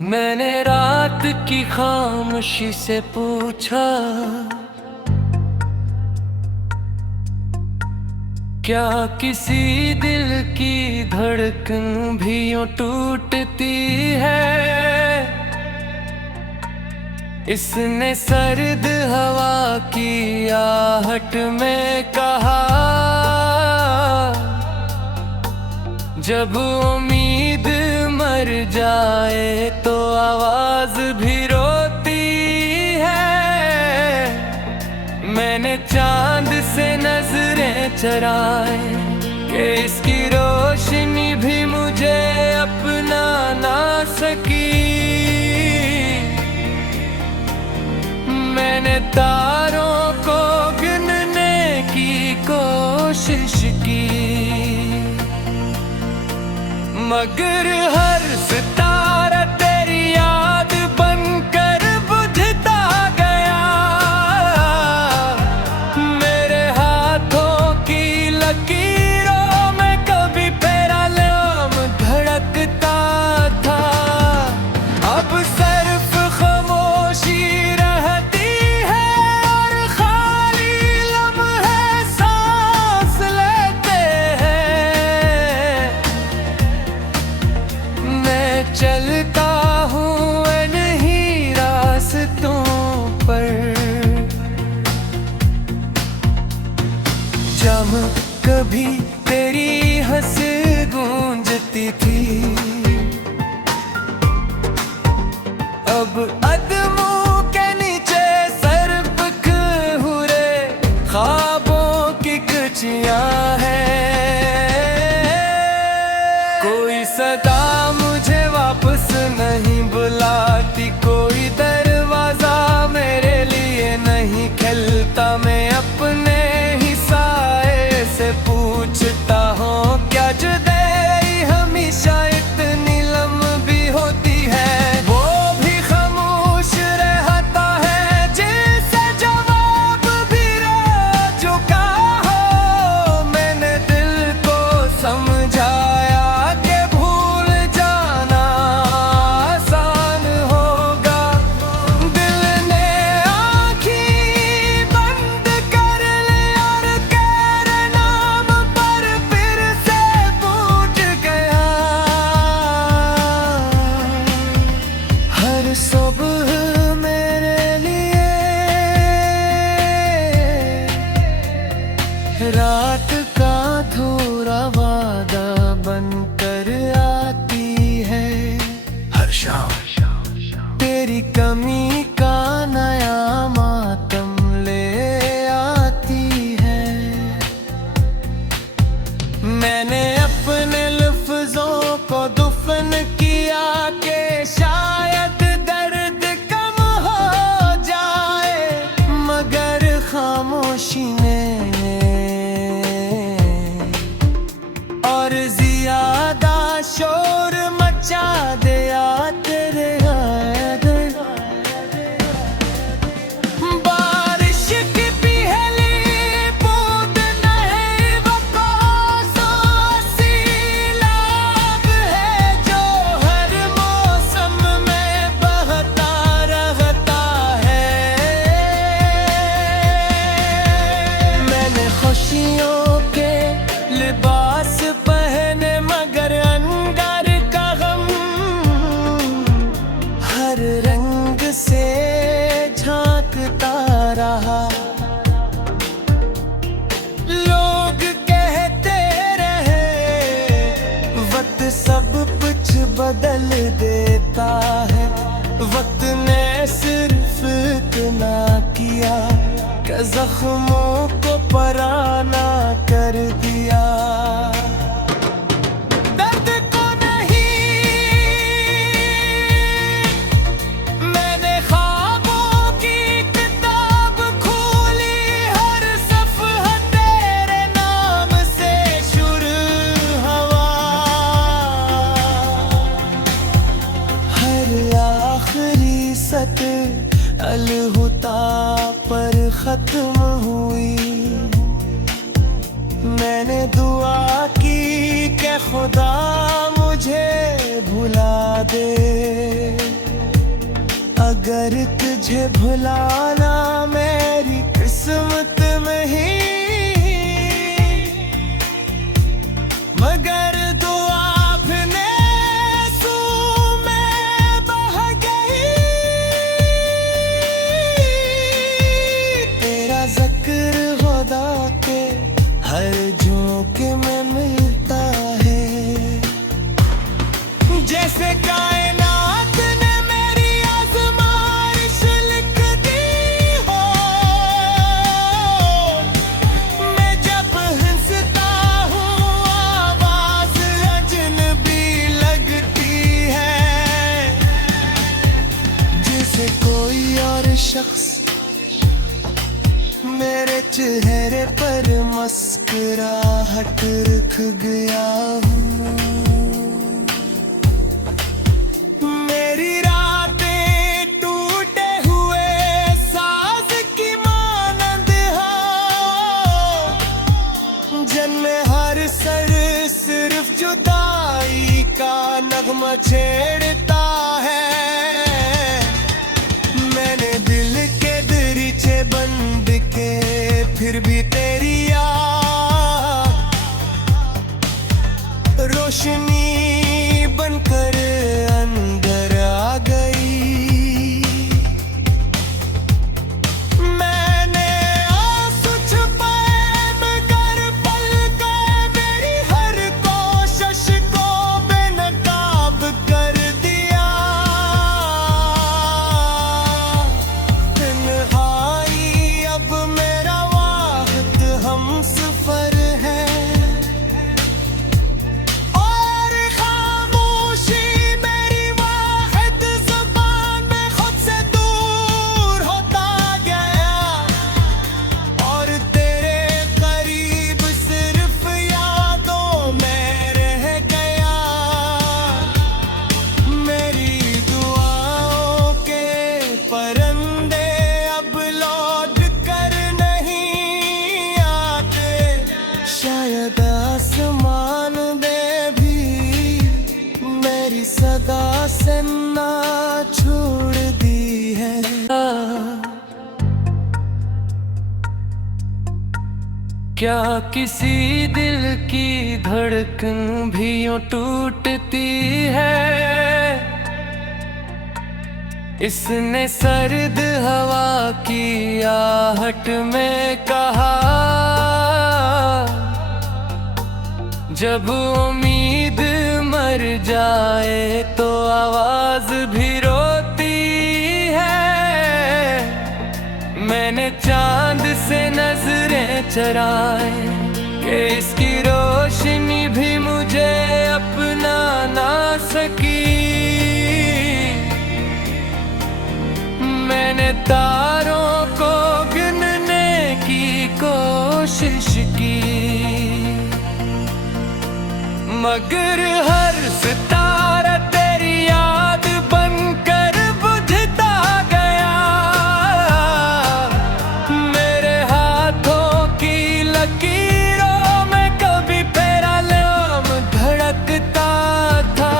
मैंने रात की खामोशी से पूछा, क्या किसी दिल की धड़कन भी यूं टूटती है। इसने सर्द हवा की आहट में कहा, जब उम्मीद मर जाए तो आवाज भी रोती है। मैंने चांद से नजरें चराए कि इसकी रोशनी भी मुझे अपना ना सकी। मैंने तारों को गिनने की कोशिश की, मगर हर सितारा तेरी याद बनकर बुझता गया। मेरे हाथों की लकीरों में कभी पैरालाम धड़कता था। अब सिर्फ खामोशी रहती है और खाली लम्हे सांस लेते हैं। मैं चलता हूँ इन्हीं रास्तों पर, जहाँ कभी तेरी हंसी गूंजती थी। अब कदमों के नीचे सर बिखरे ख्वाबों की कचियां हैं। कोई सदा मुझे वापस नहीं बुलाती, कोई दरवाजा मेरे लिए नहीं खिलता। मैं अपने ही साए से पूछता हूँ, क्या जुदाई हमेशा इतनी लंबी होती है। वो भी खामोश रहता है जिसे जवाब भी रह चुका हो। मैंने दिल को समझाया कि भूल जाना आसान होगा। दिल ने आँखें बंद कर ली और तेरे नाम पर फिर से पूछ गया। हर सुबह मेरे लिए रात का थोड़ा वादा बनकर आती है। हर शाम तेरी कमी का नया मातम ले आती है। मैंने अपने लफ्जों को दफन किया कि शायद दर्द कम हो जाए, मगर खामोशी ने और ज्यादा शोर मचा दिया। तेरे याद बारिश की पहली बूंद नहीं, वो कोसी लाग है जो हर मौसम में बहता रहता है। मैंने खुशियों के लिबास पहने, मगर अंगार का गम हर रंग से झांकता रहा। लोग कहते रहे वक्त सब कुछ बदल देता है। वक्त ने सिर्फ इतना किया कि जख्मों को पराना कर दिया। दर्द को नहीं मैंने ख्वाबों की किताब खोली, हर सफ़हा तेरे नाम से शुरू हुआ। हर आखिरी सतर अलहुता पर खत्म हुई। मैंने दुआ की कि खुदा मुझे भुला दे। मगर तुझे भुलाना मेरी किस्मत में ही, मगर दुआ अपने आंसू में बह गई। तेरा जिक्र खुदा के हर झोंके में मिलता है, जैसे कायनात ने मेरी आज़माइश लिख दी हो। मैं जब हंसता हूँ आवाज अजनबी लगती है, जैसे कोई और शख्स मेरे चेहरे पर मुस्कुराहट रख गया हूँ। मेरी रातें टूटे हुए साज की मानंद हो, जन्मे हर सर सिर्फ जुदाई का नगमा छेड़ता है। मैंने दिल के दरीचे बंद के फिर भी तेरी याद रोशनी बनकर अंदर आ गई। मैंने आंसू छुपाए मगर पलकों मेरी हर कोशिश को बेनकाब कर दिया। तन्हाई अब मेरा वाहिद हमसफर है, और खामोशी मेरी वाहिद ज़ुबान में खुद से दूर होता गया। और तेरे करीब सिर्फ यादों में रह गया। मेरी दुआओं के परिंदे अब लौट कर नहीं आते, शायद आसमान दे भी मेरी सदा से ना छोड़ दी है। क्या किसी दिल की धड़कन भी यूं टूटती है? इसने सर्द हवा की आहट में कहा, जब उम्मीद मर जाए तो आवाज भी रोती है। मैंने चांद से नजरें चराए कि इसकी रोशनी भी मुझे अपना ना सकी। मैंने तारों को गिनने की कोशिश की, मगर हर सितारा तेरी याद बनकर बुझता गया। मेरे हाथों की लकीरों में कभी पैरालेम धड़कता था,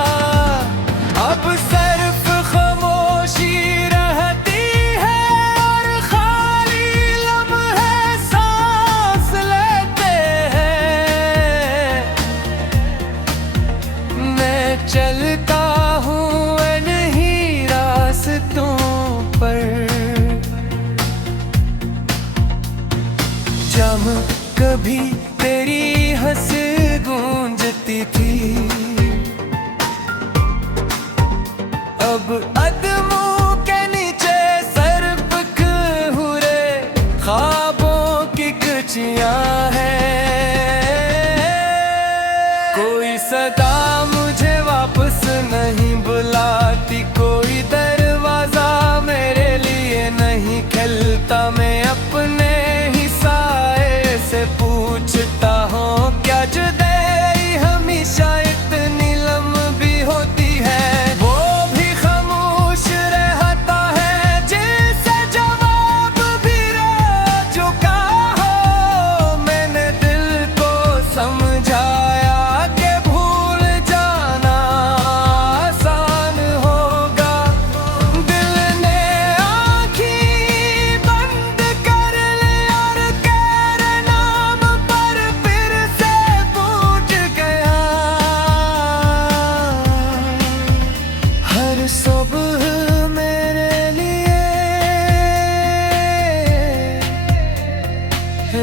अब सिर्फ खामोशी रहती है और खाली लम्हे सांस लेते हैं। मैं चलता हूँ नहीं रास्तों पर, जब कभी तेरी हंसी गूंजती थी, अब अदमों के नीचे सर बिखरे ख्वाबों की कचियां हैं। कोई सदा मुझे वापस नहीं बुलाती, कोई दरवाजा मेरे लिए नहीं खिलता। मैं अपने ही साए से पूछता हूँ, क्या जुदाई हमेशा इतनी लंबी होती है? वो भी खामोश रहता है जिसे जवाब भी रो चुका हो। मैंने सुबह मेरे लिए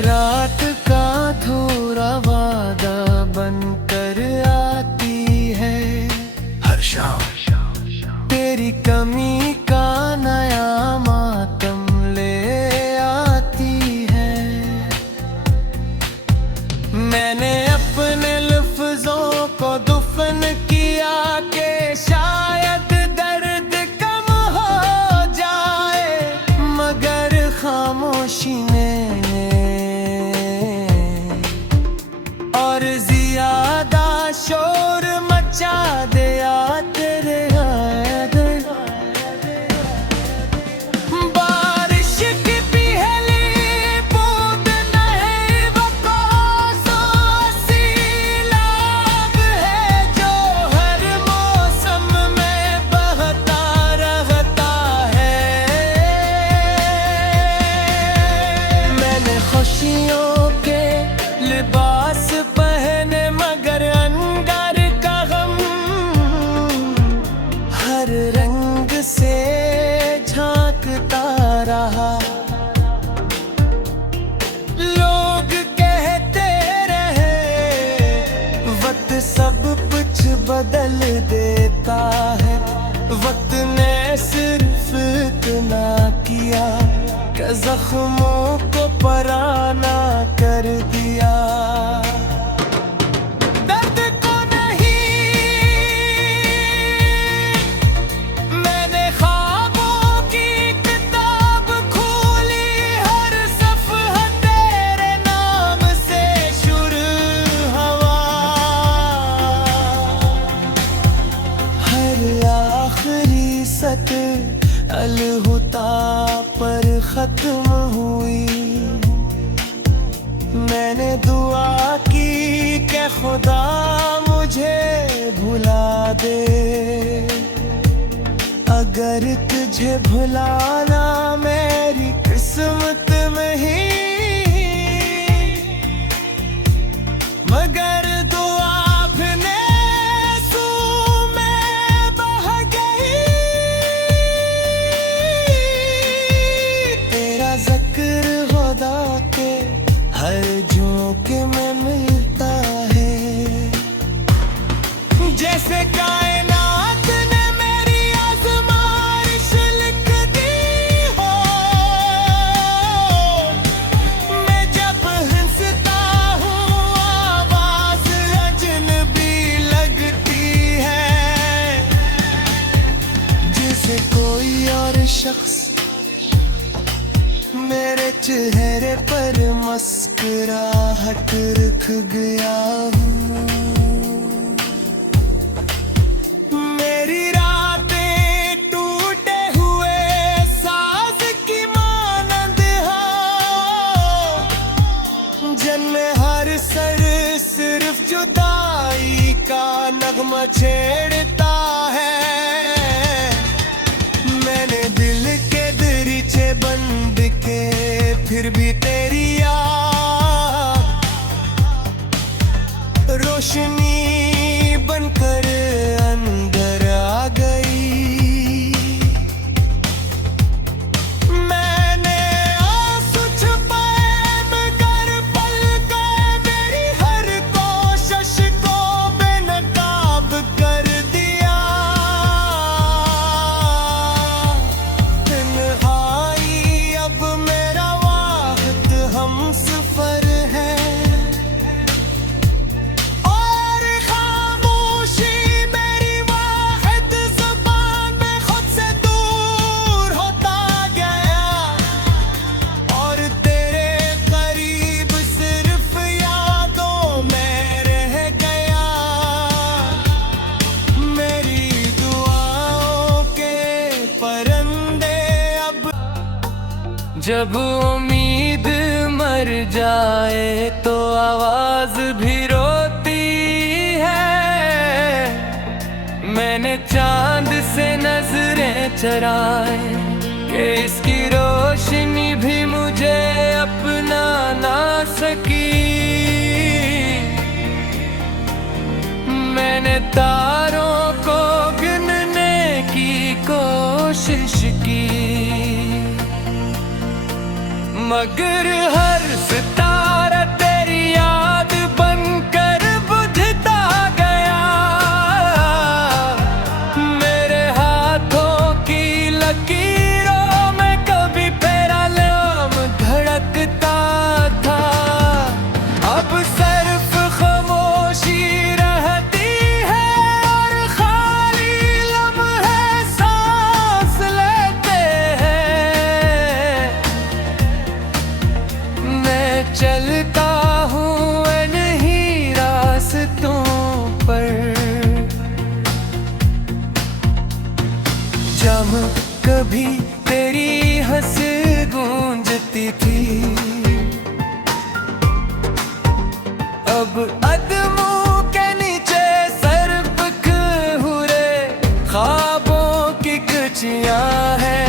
रात का अधूरा वादा बनकर आती है। हर शाम तेरी कमी का नया मातम ले आती है। मैंने अपने लफ्जों को दुफन किया कि शायद दर्द कम हो जाए, मगर खामोशी ने और ज्यादा शोर मचा दिया तेरे याद। बारिश की पहली बूंद नहीं वो सैलाब है जो हर मौसम में बहता रहता है। मैंने खुशियों के लिबास पहने मगर अंगार का गम हर रंग से झांकता रहा। लोग कहते रहे वक्त सब कुछ बदल देता है, वक्त ने सिर्फ इतना किया कि जख्मों को पराना कर दिया। दर्द को नहीं मैंने ख्वाबों की किताब खोली, हर सफ़हा तेरे नाम से शुरू हुआ, हर आखिरी सतर अलहुदा पर खत्म हुई। मैंने दुआ की कि खुदा मुझे भुला दे, अगर तुझे भुलाना मेरी किस्मत में ही, मगर दुआ अपने आंसू में बह गई। तेरा जिक्र खुदा के हर झोंके में मिलता है, जैसे कायनात ने मेरी आज़माइश लिख दी हो। मैं जब हंसता हूँ आवाज अजनबी लगती है, जैसे कोई और शख्स मेरे चेहरे पर मुस्कुराहट रख गया हूँ। मेरी रातें टूटे हुए साज की मानंद हो, जिनमें हर सर सिर्फ जुदाई का नगमा छेड़ता है। मैंने दिल के दरीचे बंद के फिर भी तेरी याद रोशनी बनकर अंदर आ गई। मैंने आंसू छुपाए मगर पल गए मेरी हर कोशिश को बेनकाब कर दिया। तन्हाई अब मेरा वाहिद हमसफर है, और खामोशी मेरी वाहिद ज़ुबान में खुद से दूर होता गया, और तेरे करीब सिर्फ यादों में रह गया। मेरी दुआओं के परिंदे अब जब उम्मीद मर जाए तो आवाज भी रोती है। मैंने चांद से नजरें चराए कि इसकी रोशनी भी मुझे अपना ना सकी। मैंने तारों को गिनने की कोशिश की, मगर हर सितारा तेरी याद बनकर बुझता गया। मेरे हाथों की लकीरों में कभी फेरा नाम धड़कता था। अब सिर्फ खामोशी रहती है और खाली लम्हे सांस लेते हैं। मैं चलता हूँ इन्हीं रास्तों पर, जहाँ कभी तेरी हंसी गूंजती थी, अब अदमों के नीचे सर बिखरे ख्वाबों की कचियां हैं।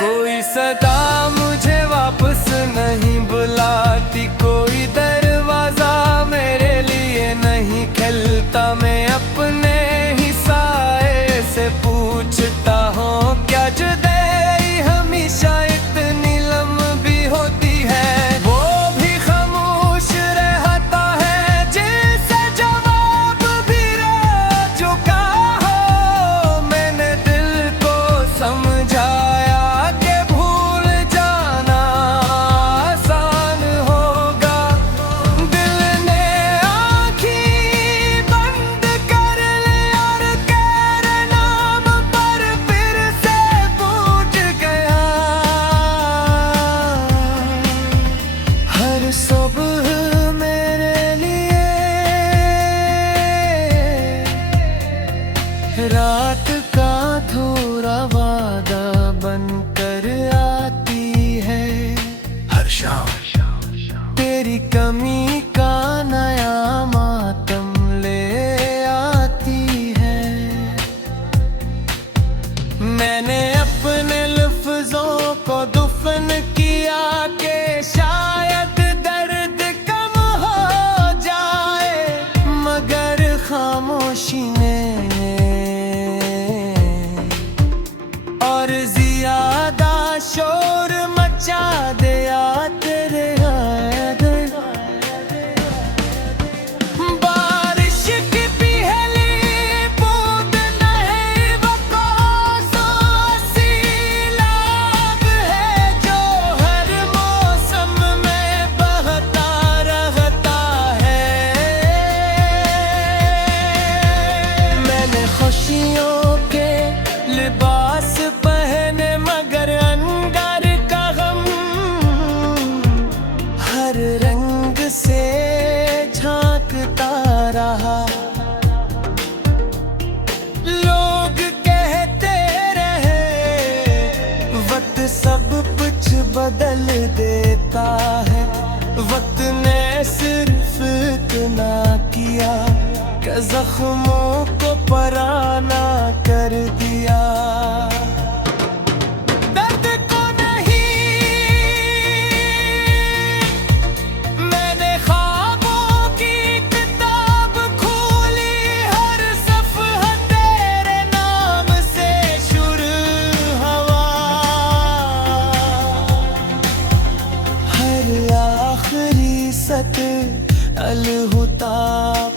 कोई सदा मुझे वापस नहीं बुलाती, कोई दरवाजा मेरे लिए नहीं खिलता। मैं अपने ही साए से पूछता हूँ, क्या जुदाई हमेशा इतनी लंबी होती है? वो भी खामोश रहता है जिसे जवाब भी रह चुका हो। मैंने दिल को समझाया कि भूल जाना आसान होगा। दिल ने आँखें बंद कर ली और तेरे नाम पर फिर से पूछ गया। हर सुबह मेरे लिए रात का थोड़ा वादा बनकर आती है। हर शाम तेरी कमी का नया मातम ले आती है। मैंने अपने लफ्जों को दफन किया कि शायद दर्द कम हो जाए, मगर खामोशी ने और ज्यादा शोर मचा दिया तेरे याद। बारिश की पहली बूंद नहीं, वो सैलाब है जो हर मौसम में बहता रहता है। मैंने खुशियों के लिबास पहने, मगर अंगार का गम हर रंग से झांकता रहा। लोग कहते रहे वक्त सब कुछ बदल देता है। वक्त ने सिर्फ इतना किया कि जख्मों को पराना कर दिया। दर्द को नहीं, मैंने ख्वाबों की किताब खोली। हर सफ़हा तेरे नाम से शुरू हुआ, हर आखिरी सतर अलहुदा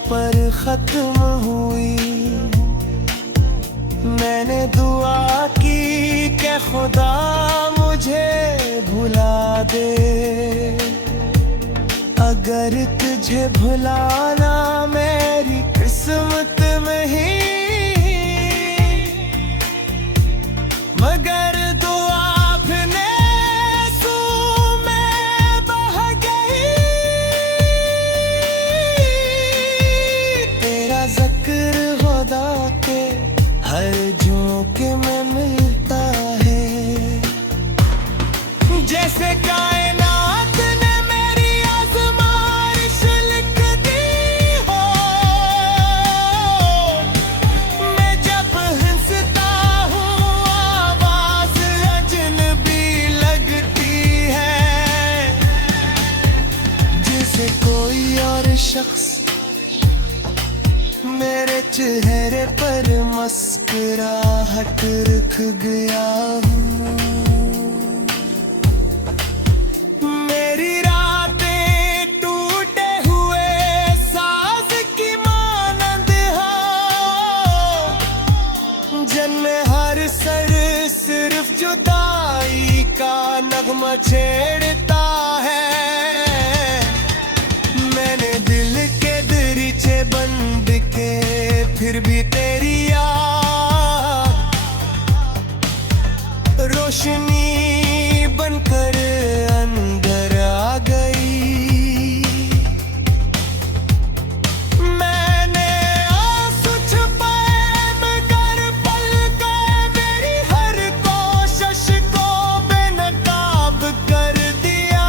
पर खत्म हुई। मैंने दुआ की कि खुदा मुझे भुला दे, अगर तुझे भुलाना मेरी किस्मत में ही, मगर दुआ अपने आंसू में बह गई। तेरा जिक्र खुदा के हर झोंके में मिलता है, जैसे कायनात ने मेरी आज़माइश लिख दी हो। मैं जब हंसता हूँ आवाज अजनबी लगती है, जैसे कोई और शख्स मेरे चेहरे पर मुस्कुराहट रख गया हूँ। मेरी रातें टूटे हुए साज की मानंद हो, जन्म हर सर सिर्फ जुदाई का नगमा छेड़ता है। मैंने दिल के दरीचे बंद के, फिर भी तेरी याद रोशनी बनकर अंदर आ गई। मैंने आंसू छुपाए मगर पल गए, मेरी हर कोशिश को बेनकाब कर दिया।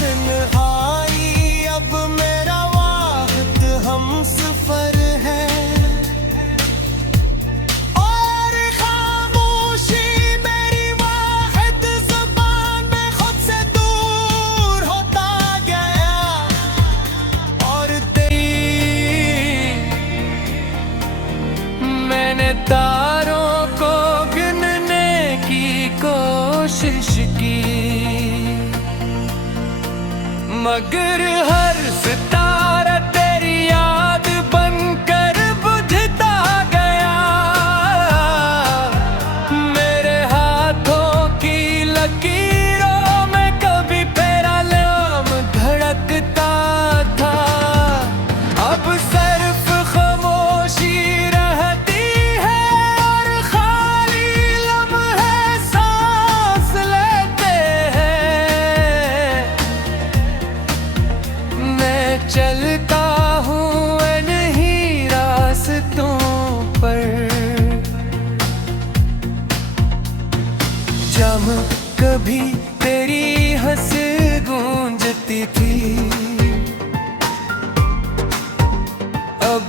तन्हाई अब मेरा वाहिद हमसफर है, और खामोशी मेरी वाहिद ज़ुबान में खुद से दूर होता गया। और मैंने तारों को गिनने की कोशिश की, मगर हर सितारा तेरी याद बनकर बुझता गया। मेरे हाथों की लकीरों में कभी पैरालाम धड़कता था, अब सिर्फ खामोशी रहती है और खाली लम्हे सांस लेते हैं। मैं चलता हूँ इन्हीं रास्तों पर, जब कभी तेरी हंसी गूंजती थी, अब